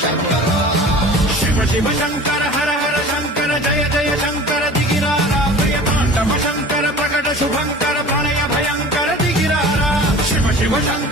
शिव शिव शंकर हर हर शंकर जय जय शंकर दिगिरारा प्रिय तांडव शंकर प्रकट शुभंकर प्रणय भयंकर दिगिरारा शिव शिव शंकर